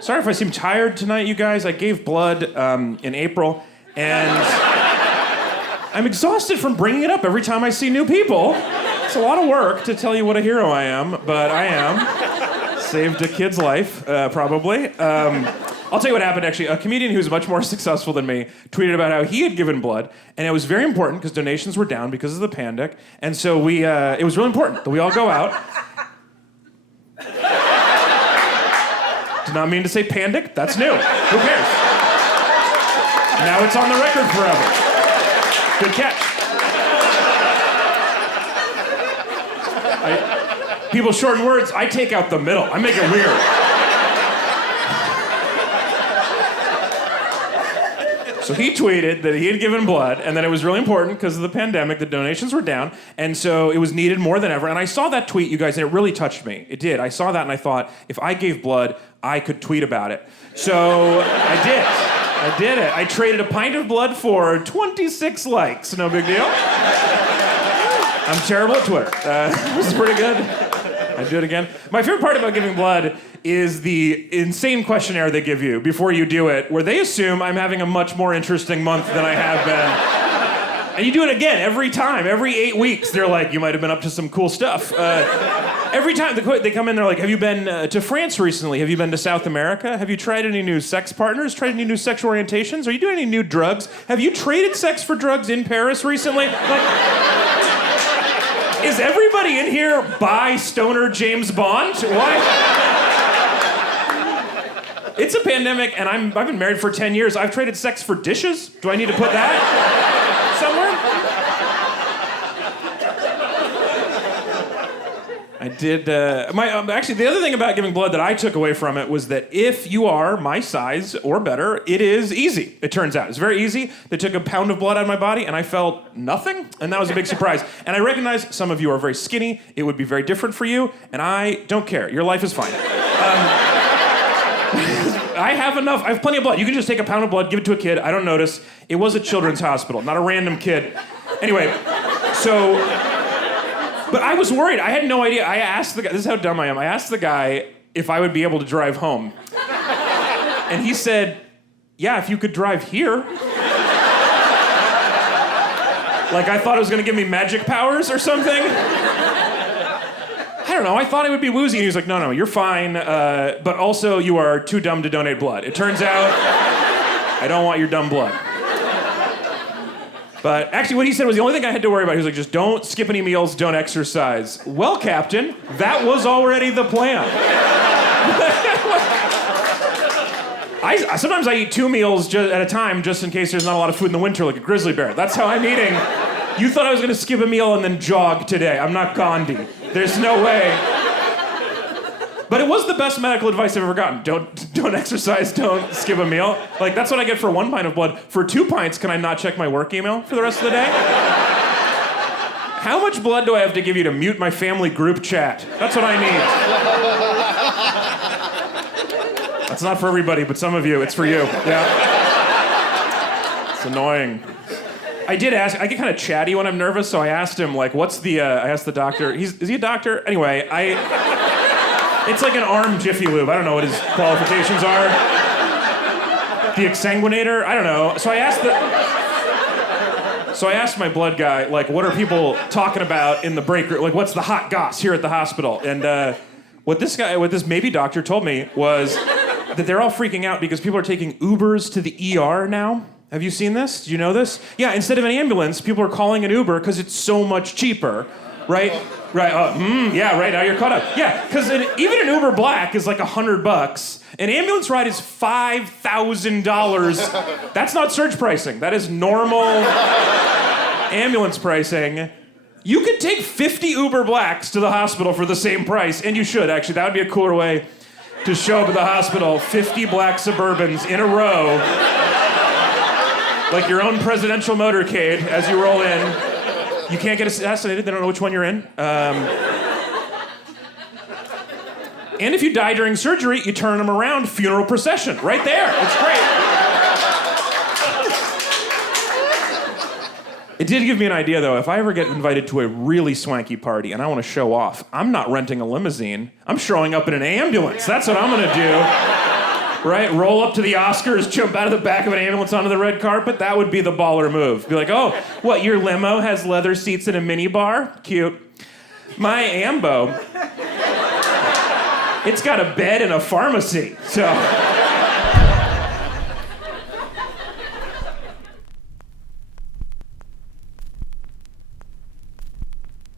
Sorry if I seem tired tonight, you guys. I gave blood in April, and I'm exhausted from bringing it up every time I see new people. It's a lot of work to tell you what a hero I am, but I am. Saved a kid's life, probably. I'll tell you what happened, actually. A comedian who's much more successful than me tweeted about how he had given blood, and it was very important because donations were down because of the pandemic, and so it was really important that we all go out. Did not mean to say pandic. That's new. Who cares? Now it's on the record forever. Good catch. People shorten words. I take out the middle. I make it weird. So he tweeted that he had given blood and that it was really important because of the pandemic, the donations were down, and so it was needed more than ever. And I saw that tweet, you guys, and it really touched me. It did. I saw that and I thought, if I gave blood, I could tweet about it. So I did. I did it. I traded a pint of blood for 26 likes. No big deal. I'm terrible at Twitter. It was pretty good. I'd do it again. My favorite part about giving blood is the insane questionnaire they give you before you do it, where they assume I'm having a much more interesting month than I have been. And you do it again every time. Every 8 weeks, they're like, you might have been up to some cool stuff. Every time they come in, they're like, have you been to France recently? Have you been to South America? Have you tried any new sex partners? Tried any new sexual orientations? Are you doing any new drugs? Have you traded sex for drugs in Paris recently? Is everybody in here by stoner James Bond? Why? It's a pandemic, and I've been married for 10 years. I've traded sex for dishes. Do I need to put that somewhere? I did. Actually, the other thing about giving blood that I took away from it was that if you are my size or better, it is easy. It turns out it's very easy. They took a pound of blood out of my body, and I felt nothing, and that was a big surprise. And I recognize some of you are very skinny. It would be very different for you, and I don't care. Your life is fine. I have enough. I have plenty of blood. You can just take a pound of blood, give it to a kid. I don't notice. It was a children's hospital, not a random kid. Anyway, so. But I was worried. I had no idea. I asked the guy, this is how dumb I am. I asked the guy if I would be able to drive home. And he said, yeah, if you could drive here. Like I thought it was gonna give me magic powers or something. I don't know, I thought it would be woozy. And he was like, no, you're fine. But also you are too dumb to donate blood. It turns out I don't want your dumb blood. But actually what he said was the only thing I had to worry about. He was like, just don't skip any meals, don't exercise. Well, Captain, that was already the plan. Sometimes I eat 2 meals at a time just in case there's not a lot of food in the winter like a grizzly bear. That's how I'm eating. You thought I was gonna skip a meal and then jog today. I'm not Gandhi. There's no way. But it was the best medical advice I've ever gotten. Don't exercise, don't skip a meal. Like, that's what I get for 1 pint of blood. For 2 pints, can I not check my work email for the rest of the day? How much blood do I have to give you to mute my family group chat? That's what I need. That's not for everybody, but some of you, it's for you. Yeah. It's annoying. I did ask, I get kind of chatty when I'm nervous, so I asked him, like, I asked the doctor, is he a doctor? Anyway, it's like an arm Jiffy Lube. I don't know what his qualifications are. The exsanguinator? I don't know. So I asked my blood guy, like, what are people talking about in the break room? Like, what's the hot goss here at the hospital? And what this maybe doctor told me was that they're all freaking out because people are taking Ubers to the ER now. Have you seen this? Do you know this? Yeah, instead of an ambulance, people are calling an Uber because it's so much cheaper, right? Right, yeah, right, now you're caught up. Yeah, because even an Uber Black is like $100. An ambulance ride is $5,000. That's not surge pricing. That is normal ambulance pricing. You could take 50 Uber Blacks to the hospital for the same price, and you should, actually. That would be a cooler way to show up at the hospital. 50 black Suburbans in a row, like your own presidential motorcade as you roll in. You can't get assassinated. They don't know which one you're in. And if you die during surgery, you turn them around. Funeral procession. Right there. It's great. It did give me an idea, though. If I ever get invited to a really swanky party and I want to show off, I'm not renting a limousine. I'm showing up in an ambulance. That's what I'm going to do. right? Roll up to the Oscars, jump out of the back of an ambulance onto the red carpet. That would be the baller move. Be like, oh, what, your limo has leather seats and a mini bar? Cute. My Ambo, it's got a bed and a pharmacy, so...